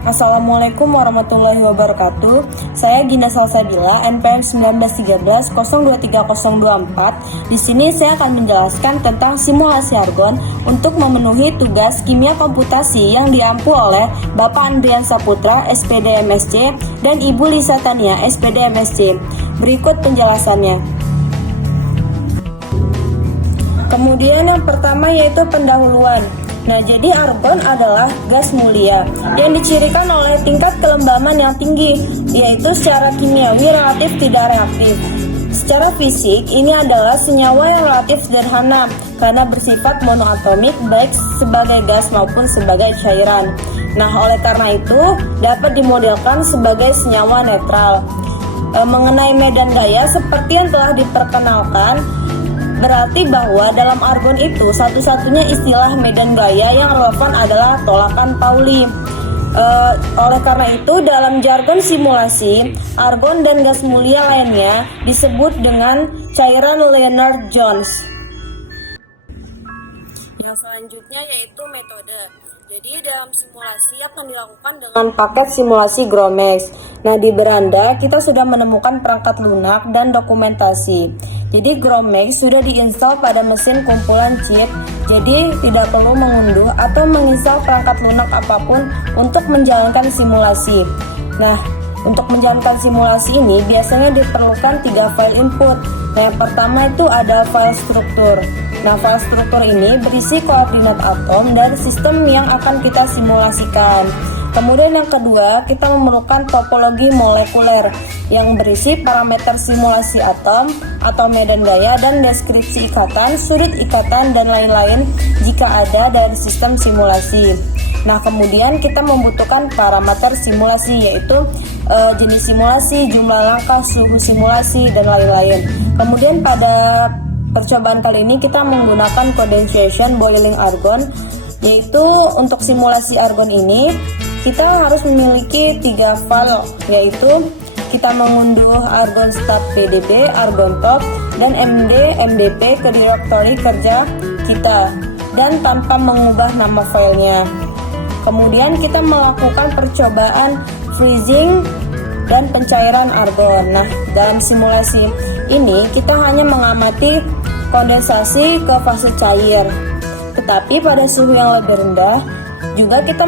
Assalamualaikum warahmatullahi wabarakatuh. Saya Gina Salsabila, NPM 1913-023024. Di sini saya akan menjelaskan tentang simulasi argon untuk memenuhi tugas kimia komputasi yang diampu oleh Bapak Andrian Saputra, SPD MSc, dan Ibu Lisa Tania, SPD MSc. Berikut penjelasannya. Kemudian yang pertama yaitu pendahuluan. Nah, jadi argon adalah gas mulia yang dicirikan oleh tingkat kelembaban yang tinggi, yaitu secara kimiawi relatif tidak reaktif. Secara fisik, ini adalah senyawa yang relatif sederhana karena bersifat monoatomik baik sebagai gas maupun sebagai cairan. Nah, oleh karena itu dapat dimodelkan sebagai senyawa netral. Mengenai medan gaya seperti yang telah diperkenalkan, berarti bahwa dalam argon itu satu-satunya istilah medan gaya yang relevan adalah tolakan Pauli. Oleh karena itu dalam jargon simulasi, argon dan gas mulia lainnya disebut dengan cairan Lennard-Jones. Yang selanjutnya yaitu metode. Jadi dalam simulasi akan dilakukan dengan paket simulasi GROMACS. Nah, di beranda kita sudah menemukan perangkat lunak dan dokumentasi. Jadi GROMACS sudah diinstal pada mesin kumpulan chip, jadi tidak perlu mengunduh atau menginstal perangkat lunak apapun untuk menjalankan simulasi. Nah, untuk menjalankan simulasi ini biasanya diperlukan 3 file input. Nah, yang pertama itu ada file struktur. Nah, file struktur ini berisi koordinat atom dan sistem yang akan kita simulasikan. Kemudian yang kedua, kita memerlukan topologi molekuler yang berisi parameter simulasi atom, medan gaya, dan deskripsi ikatan, sudut ikatan, dan lain-lain jika ada dari sistem simulasi. Nah, kemudian kita membutuhkan parameter simulasi yaitu jenis simulasi, jumlah langkah, suhu simulasi, dan lain-lain. Kemudian pada percobaan kali ini kita menggunakan condensation boiling argon, yaitu untuk simulasi argon ini kita harus memiliki 3 file, yaitu kita mengunduh argon stat pdb, argon top, dan mdp ke direktori kerja kita dan tanpa mengubah nama filenya. Kemudian kita melakukan percobaan freezing dan pencairan argon. Nah, dalam simulasi ini kita hanya mengamati kondensasi ke fase cair. Tetapi pada suhu yang lebih rendah juga kita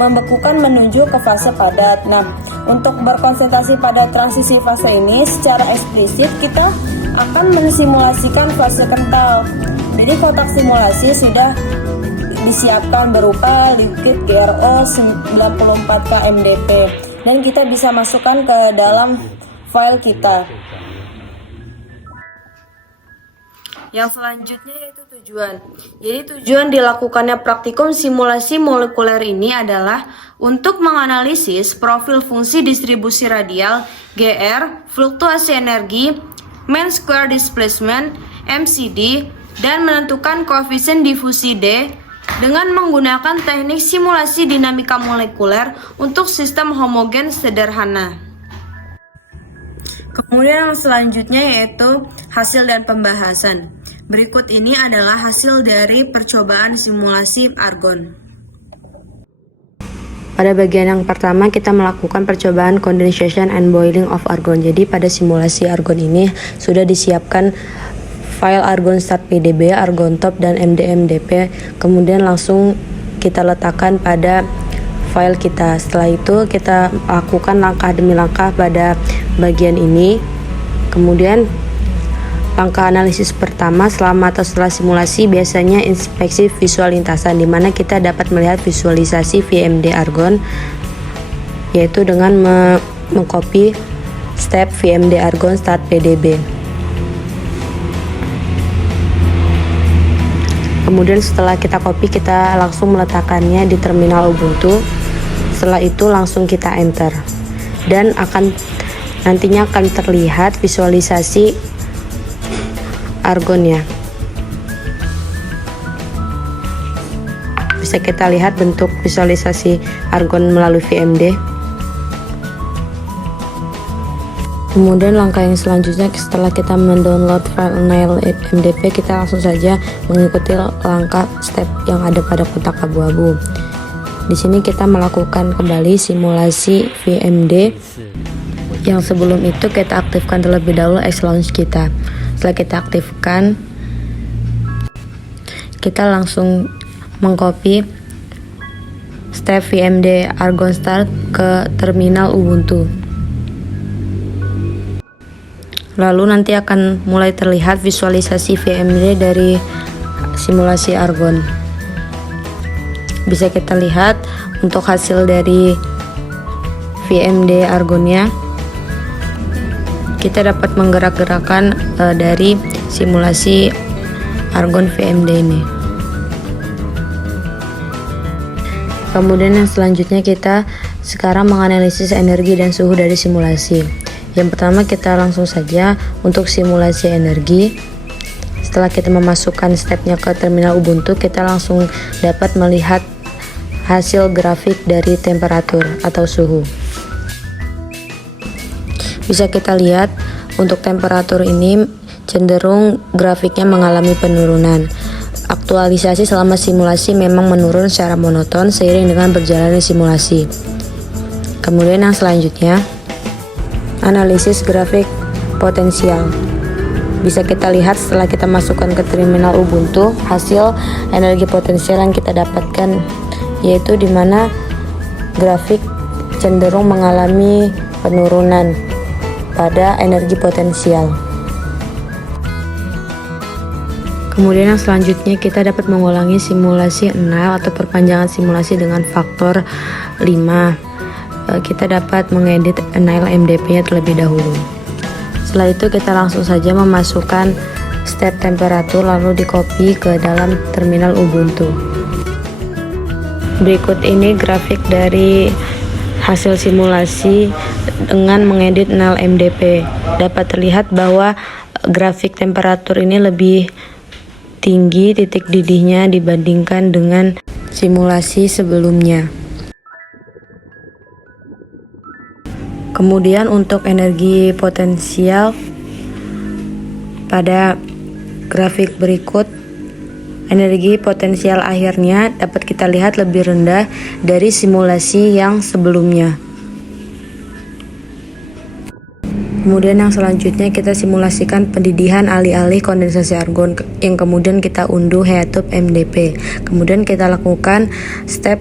membekukan menuju ke fase padat. Nah, untuk berkonsentrasi pada transisi fase ini secara eksplisit kita akan mensimulasikan fase kental. Jadi kotak simulasi sudah disiapkan berupa liquid GRO 94K MDP dan kita bisa masukkan ke dalam file kita. Yang selanjutnya yaitu tujuan. Jadi tujuan dilakukannya praktikum simulasi molekuler ini adalah untuk menganalisis profil fungsi distribusi radial GR, fluktuasi energi, mean square displacement, MCD, dan menentukan koefisien difusi D dengan menggunakan teknik simulasi dinamika molekuler untuk sistem homogen sederhana. Kemudian yang selanjutnya yaitu hasil dan pembahasan. Berikut ini adalah hasil dari percobaan simulasi argon. Pada bagian yang pertama kita melakukan percobaan condensation and boiling of argon. Jadi pada simulasi argon ini sudah disiapkan file argon stat pdb, argon top, dan mdp. Kemudian langsung kita letakkan pada file kita. Setelah itu kita lakukan langkah demi langkah pada bagian ini. Kemudian langkah analisis pertama selama atau setelah simulasi biasanya inspeksi visual lintasan, di mana kita dapat melihat visualisasi VMD argon, yaitu dengan mengcopy step VMD argon stat pdb. Kemudian setelah kita copy, kita langsung meletakkannya di terminal Ubuntu. Setelah itu langsung kita enter dan nantinya akan terlihat visualisasi argonnya. Bisa kita lihat bentuk visualisasi argon melalui VMD. Kemudian langkah yang selanjutnya setelah kita mendownload file MDP, kita langsung saja mengikuti langkah step yang ada pada kotak abu-abu. Di sini kita melakukan kembali simulasi VMD. Yang sebelum itu kita aktifkan terlebih dahulu X-Launch kita. Setelah kita aktifkan, kita langsung mengcopy step VMD Argon Start ke terminal Ubuntu. Lalu nanti akan mulai terlihat visualisasi VMD dari simulasi Argon. Bisa kita lihat untuk hasil dari VMD Argonnya. Kita dapat menggerak-gerakkan dari simulasi Argon VMD ini. Kemudian yang selanjutnya kita sekarang menganalisis energi dan suhu dari simulasi. Yang pertama kita langsung saja untuk simulasi energi. Setelah kita memasukkan stepnya ke terminal Ubuntu, kita langsung dapat melihat hasil grafik dari temperatur atau suhu. Bisa kita lihat untuk temperatur ini cenderung grafiknya mengalami penurunan. Aktualisasi selama simulasi memang menurun secara monoton seiring dengan berjalannya simulasi. Kemudian yang selanjutnya, analisis grafik potensial. Bisa kita lihat setelah kita masukkan ke terminal Ubuntu, hasil energi potensial yang kita dapatkan yaitu di mana grafik cenderung mengalami penurunan pada energi potensial. Kemudian yang selanjutnya kita dapat mengulangi simulasi NIL atau perpanjangan simulasi dengan faktor 5. Kita dapat mengedit NIL MDP-nya terlebih dahulu. Setelah itu kita langsung saja memasukkan step temperatur lalu di copy ke dalam terminal Ubuntu. Berikut ini grafik dari hasil simulasi dengan mengedit NIL MDP. Dapat terlihat bahwa grafik temperatur ini lebih tinggi titik didihnya dibandingkan dengan simulasi sebelumnya. Kemudian untuk energi potensial pada grafik berikut, energi potensial akhirnya dapat kita lihat lebih rendah dari simulasi yang sebelumnya. Kemudian yang selanjutnya kita simulasikan pendidihan alih-alih kondensasi argon yang kemudian kita unduh Heatube MDP. Kemudian kita lakukan step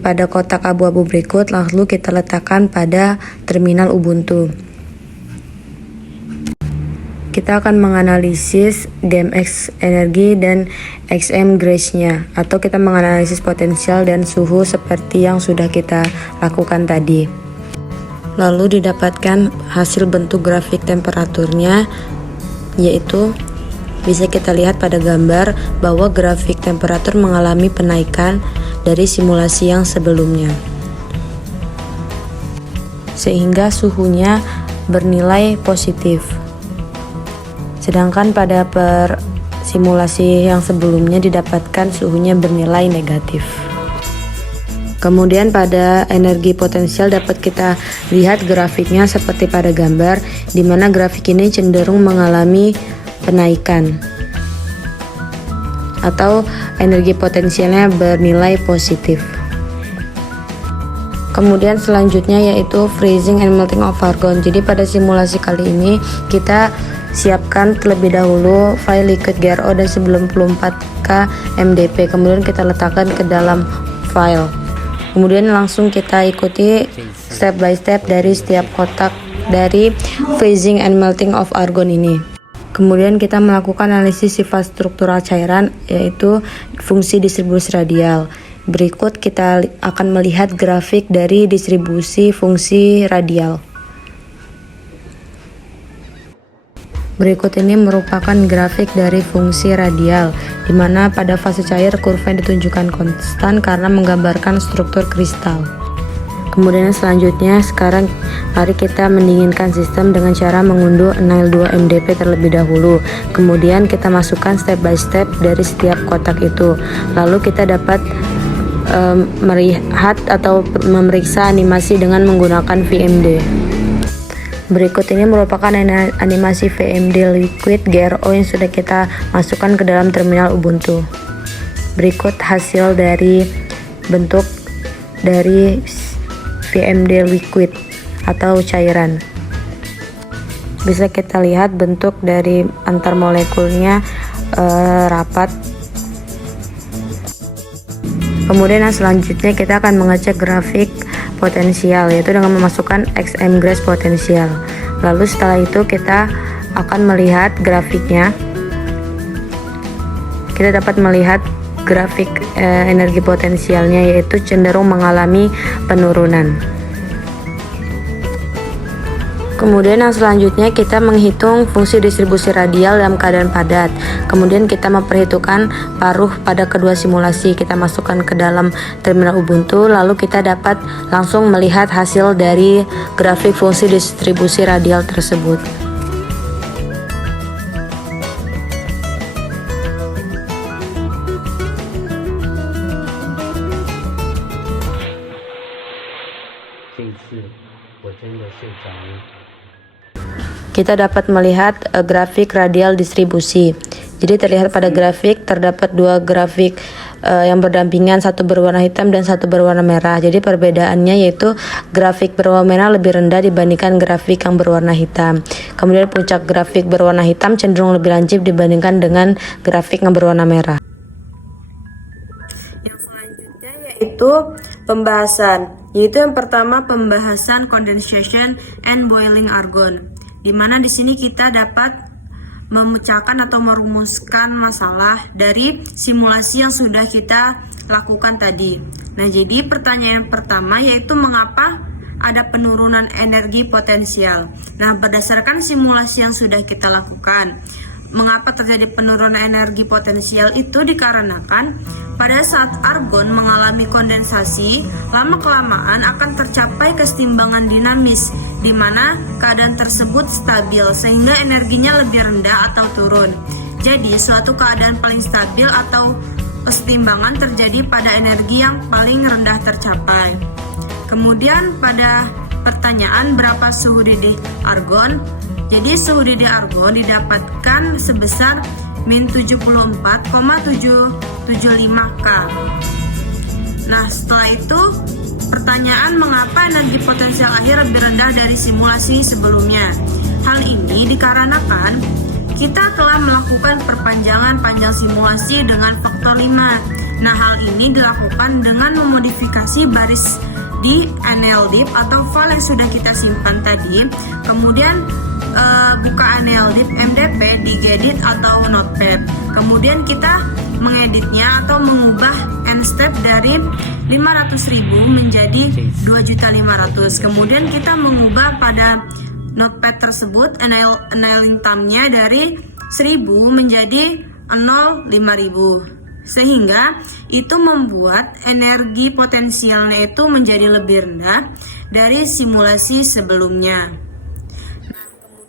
pada kotak abu-abu berikut lalu kita letakkan pada terminal Ubuntu. Kita akan menganalisis GMX energi dan XM grace-nya, atau kita menganalisis potensial dan suhu seperti yang sudah kita lakukan tadi. Lalu didapatkan hasil bentuk grafik temperaturnya, yaitu bisa kita lihat pada gambar bahwa grafik temperatur mengalami penaikan dari simulasi yang sebelumnya, sehingga suhunya bernilai positif. Sedangkan pada simulasi yang sebelumnya didapatkan suhunya bernilai negatif. Kemudian pada energi potensial dapat kita lihat grafiknya seperti pada gambar, di mana grafik ini cenderung mengalami penaikan atau energi potensialnya bernilai positif. Kemudian selanjutnya yaitu freezing and melting of argon. Jadi pada simulasi kali ini kita siapkan terlebih dahulu file liquid GRO dan 94K MDP, kemudian kita letakkan ke dalam file. Kemudian langsung kita ikuti step by step dari setiap kotak dari freezing and melting of argon ini. Kemudian kita melakukan analisis sifat struktural cairan, yaitu fungsi distribusi radial. Berikut kita akan melihat grafik dari distribusi fungsi radial. Berikut ini merupakan grafik dari fungsi radial, di mana pada fase cair kurva ditunjukkan konstan karena menggambarkan struktur kristal. Kemudian selanjutnya sekarang mari kita mendinginkan sistem dengan cara mengunduh NIL 2 MDP terlebih dahulu. Kemudian kita masukkan step by step dari setiap kotak itu. Lalu kita dapat melihat atau memeriksa animasi dengan menggunakan VMD. Berikut ini merupakan animasi VMD Liquid GRO yang sudah kita masukkan ke dalam terminal Ubuntu. Berikut hasil dari bentuk dari VMD liquid atau cairan. Bisa kita lihat bentuk dari antar molekulnya rapat. Kemudian yang selanjutnya kita akan mengecek grafik potensial, yaitu dengan memasukkan XM gas potensial. Lalu setelah itu kita akan melihat grafiknya. Kita dapat melihat grafik energi potensialnya, yaitu cenderung mengalami penurunan. Kemudian yang selanjutnya kita menghitung fungsi distribusi radial dalam keadaan padat. Kemudian kita memperhitungkan paruh pada kedua simulasi. Kita masukkan ke dalam terminal Ubuntu, lalu kita dapat langsung melihat hasil dari grafik fungsi distribusi radial tersebut. Kita dapat melihat grafik radial distribusi. Jadi terlihat pada grafik terdapat dua grafik yang berdampingan, satu berwarna hitam dan satu berwarna merah. Jadi perbedaannya yaitu grafik berwarna merah lebih rendah dibandingkan grafik yang berwarna hitam. Kemudian puncak grafik berwarna hitam cenderung lebih lancip dibandingkan dengan grafik yang berwarna merah. Yang selanjutnya yaitu pembahasan, yaitu yang pertama pembahasan condensation and boiling argon, di mana di sini kita dapat memecahkan atau merumuskan masalah dari simulasi yang sudah kita lakukan tadi. Nah, jadi pertanyaan pertama yaitu mengapa ada penurunan energi potensial. Nah, berdasarkan simulasi yang sudah kita lakukan, mengapa terjadi penurunan energi potensial itu dikarenakan pada saat argon mengalami kondensasi, lama-kelamaan akan tercapai kesetimbangan dinamis, di mana keadaan tersebut stabil sehingga energinya lebih rendah atau turun. Jadi, suatu keadaan paling stabil atau kesetimbangan terjadi pada energi yang paling rendah tercapai. Kemudian pada pertanyaan berapa suhu didih argon? Jadi suhu didih argon didapatkan sebesar min 74,775 K. Nah, setelah itu pertanyaan mengapa energi potensial akhir lebih rendah dari simulasi sebelumnya. Hal ini dikarenakan kita telah melakukan perpanjangan panjang simulasi dengan faktor 5. Nah, hal ini dilakukan dengan memodifikasi baris di NLDIP atau file yang sudah kita simpan tadi. Kemudian buka NLDIP MDP di Gedit atau Notepad. Kemudian kita mengeditnya atau mengubah n-step dari 500.000 menjadi 2.500.000. Kemudian kita mengubah pada Notepad tersebut annealing time-nya dari 1000 menjadi 5.000. Sehingga itu membuat energi potensialnya itu menjadi lebih rendah dari simulasi sebelumnya.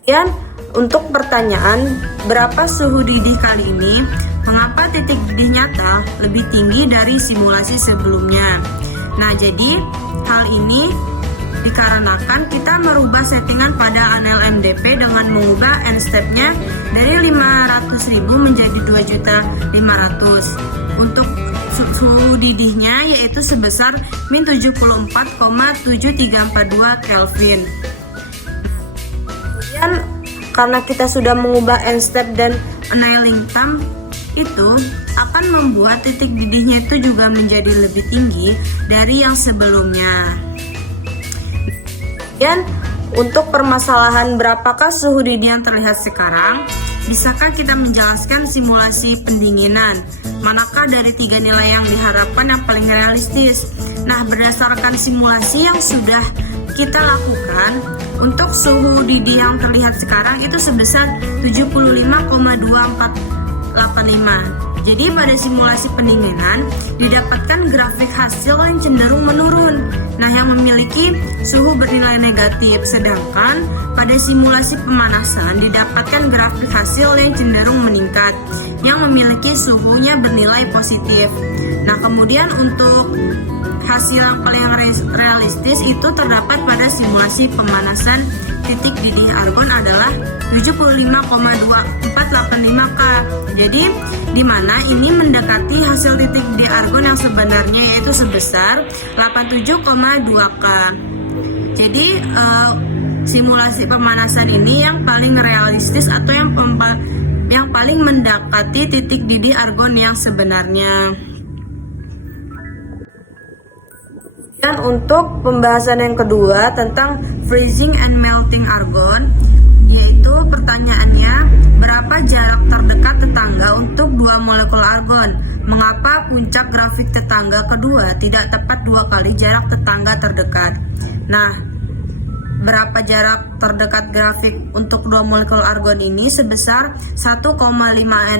Kemudian untuk pertanyaan berapa suhu didih kali ini, mengapa titik didih nyata lebih tinggi dari simulasi sebelumnya? Nah, jadi hal ini dikarenakan kita merubah settingan pada NLMDP dengan mengubah n-step-nya dari 500.000 menjadi 2.500.000. Untuk suhu didihnya yaitu sebesar min 74,7342 Kelvin. Kemudian karena kita sudah mengubah n-step dan annealing time, itu akan membuat titik didihnya itu juga menjadi lebih tinggi dari yang sebelumnya. Dan untuk permasalahan berapakah suhu didih yang terlihat sekarang, bisakah kita menjelaskan simulasi pendinginan? Manakah dari tiga nilai yang diharapkan yang paling realistis? Nah, berdasarkan simulasi yang sudah kita lakukan, untuk suhu didih yang terlihat sekarang itu sebesar 75,2485. Jadi pada simulasi pendinginan didapatkan grafik hasil yang cenderung menurun, nah yang memiliki suhu bernilai negatif. Sedangkan pada simulasi pemanasan didapatkan grafik hasil yang cenderung meningkat, yang memiliki suhunya bernilai positif. Nah, kemudian untuk hasil yang paling realistis itu terdapat pada simulasi pemanasan titik didih argon adalah 75,2485 K. Jadi di mana ini mendekati hasil titik didih argon yang sebenarnya, yaitu sebesar 87,2 K. Jadi simulasi pemanasan ini yang paling realistis atau yang paling mendekati titik didih argon yang sebenarnya. Dan untuk pembahasan yang kedua tentang freezing and melting argon, yaitu pertanyaannya, berapa jarak terdekat tetangga untuk dua molekul argon? Mengapa puncak grafik tetangga kedua tidak tepat 2 kali jarak tetangga terdekat? Nah, berapa jarak terdekat grafik untuk dua molekul argon ini? Sebesar 1,5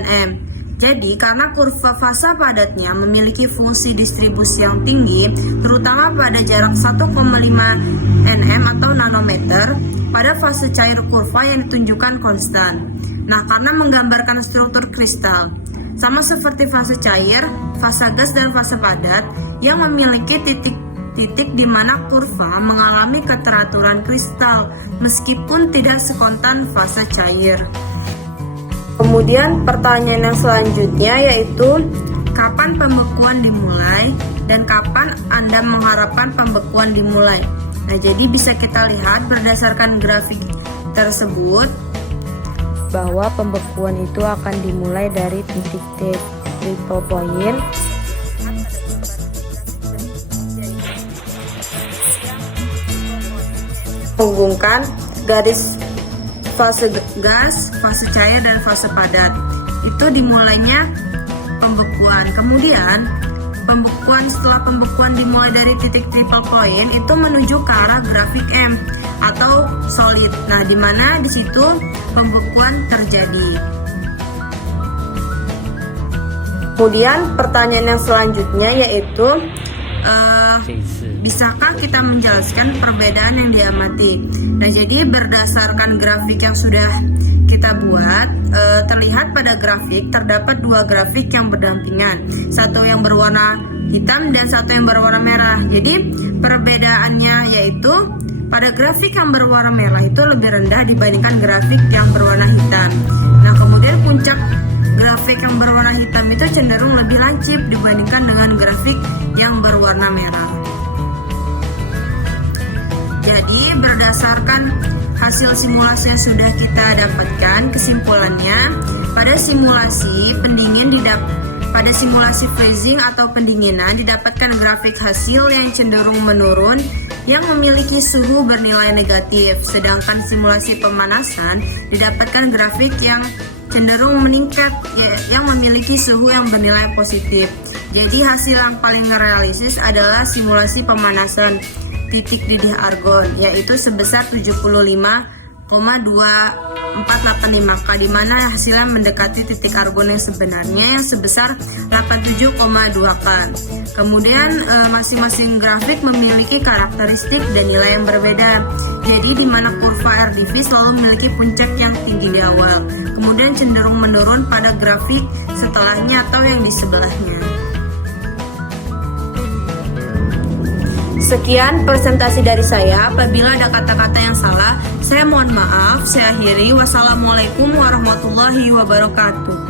nm. Jadi, karena kurva fasa padatnya memiliki fungsi distribusi yang tinggi, terutama pada jarak 1,5 nm atau nanometer, pada fase cair kurva yang ditunjukkan konstan. Nah, karena menggambarkan struktur kristal, sama seperti fase cair, fase gas, dan fase padat, yang memiliki titik di mana kurva mengalami keteraturan kristal, meskipun tidak sekontan fase cair. Kemudian pertanyaan yang selanjutnya yaitu, kapan pembekuan dimulai dan kapan Anda mengharapkan pembekuan dimulai? Nah, jadi bisa kita lihat berdasarkan grafik tersebut bahwa pembekuan itu akan dimulai dari titik triple point menghubungkan garis fase gas, fase cair, dan fase padat. Itu dimulainya pembekuan. Kemudian setelah pembekuan dimulai dari titik triple point itu menuju ke arah grafik M atau solid. Nah, di mana di situ pembekuan terjadi. Kemudian pertanyaan yang selanjutnya yaitu, bisakah kita menjelaskan perbedaan yang diamati? Nah, jadi berdasarkan grafik yang sudah kita buat, terlihat pada grafik terdapat dua grafik yang berdampingan, satu yang berwarna hitam dan satu yang berwarna merah. Jadi perbedaannya yaitu pada grafik yang berwarna merah itu lebih rendah dibandingkan grafik yang berwarna hitam. Nah, kemudian puncak grafik yang berwarna hitam itu cenderung lebih lancip dibandingkan dengan grafik yang berwarna merah. Jadi berdasarkan hasil simulasi yang sudah kita dapatkan, kesimpulannya pada simulasi pada simulasi freezing atau pendinginan didapatkan grafik hasil yang cenderung menurun yang memiliki suhu bernilai negatif, sedangkan simulasi pemanasan didapatkan grafik yang cenderung meningkat yang memiliki suhu yang bernilai positif. Jadi hasil yang paling realistis adalah simulasi pemanasan titik didih argon, yaitu sebesar 75,2485 K, di mana hasilnya mendekati titik argon yang sebenarnya yang sebesar 87,2 K. Kemudian masing-masing grafik memiliki karakteristik dan nilai yang berbeda. Jadi di mana kurva RDV selalu memiliki puncak yang tinggi di awal, kemudian cenderung menurun pada grafik setelahnya atau yang di sebelahnya. Sekian presentasi dari saya. Apabila ada kata-kata yang salah, saya mohon maaf. Saya akhiri. Wassalamualaikum warahmatullahi wabarakatuh.